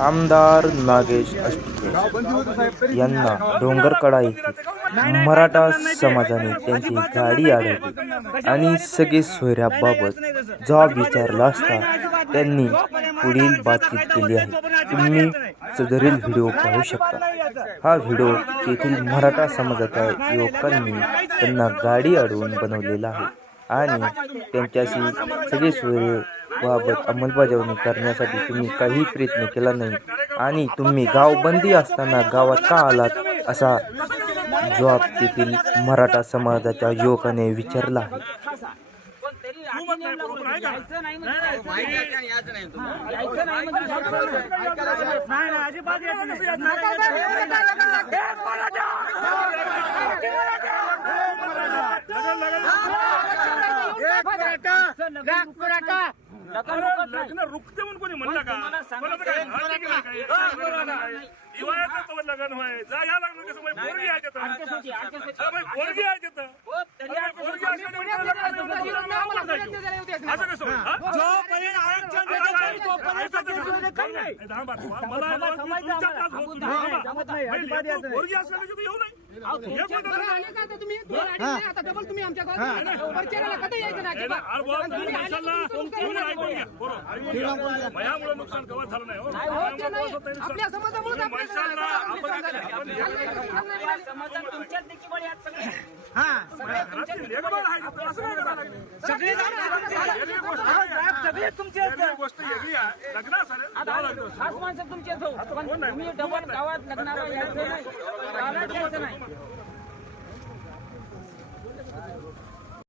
आमदार नागेश अष्टके यांना डोंगरकडा येथे मराठा समाजाने त्यांची गाडी अडवली आणि सगळे सोयऱ्याबाबत जॉब विचारला असता त्यांनी पुढील बातचीत केली आहे. तुम्ही सदरील व्हिडिओ पाहू शकता. हा व्हिडिओ तेथील मराठा समाजाच्या युवकांनी त्यांना गाडी अडवून बनवलेला आहे. आणि त्यांच्याशी सगळे सोय बाबत अंमलबजावणी करण्यासाठी तुम्ही काही प्रयत्न केला नाही. आणि तुम्ही गावबंदी असताना गावात का आलात असा जॉब तेथील मराठा समाजाच्या युवकाने विचारला आहे. यायचं लग्न रुकते म्हणून कोणी म्हणलं का कोणाचं काय? हा, ठीक आहे, काय? हा, बरोबर आहे. हिवाळ्याचं तो लग्न होय जा या लग्न कसं म्हणजे पोरगी आहे तिथं. हा, बाई, पोरगी आहे तिथं. हो, तरी हा, बाई, पोरगी असल्याने मला लग्न नाही होणार, लग्न आम्हाला जायचं. असं कसं होईल? हा? ए, थांबा, थांबा. मला आहे तुमच्या काळात होत होतो. थांबा. बाई, लेकरं, पोरगी असल्याने तुम्ही येऊ नये. भयामुळे नुकसान कवा झालं नाही हो. भयामुळे कवा होत नाही नुकसान. तुम्ही म्हणशाल ना, आपण या समाजात तुमच्याच देखील बळी आहेत सगळे. गोष्ट आहे. वेगळी आहे. लग्न असेल, जावं लागतं. खास माणसं तुमचेच हो. पण तुम्ही डबल गावात यायचं नाही.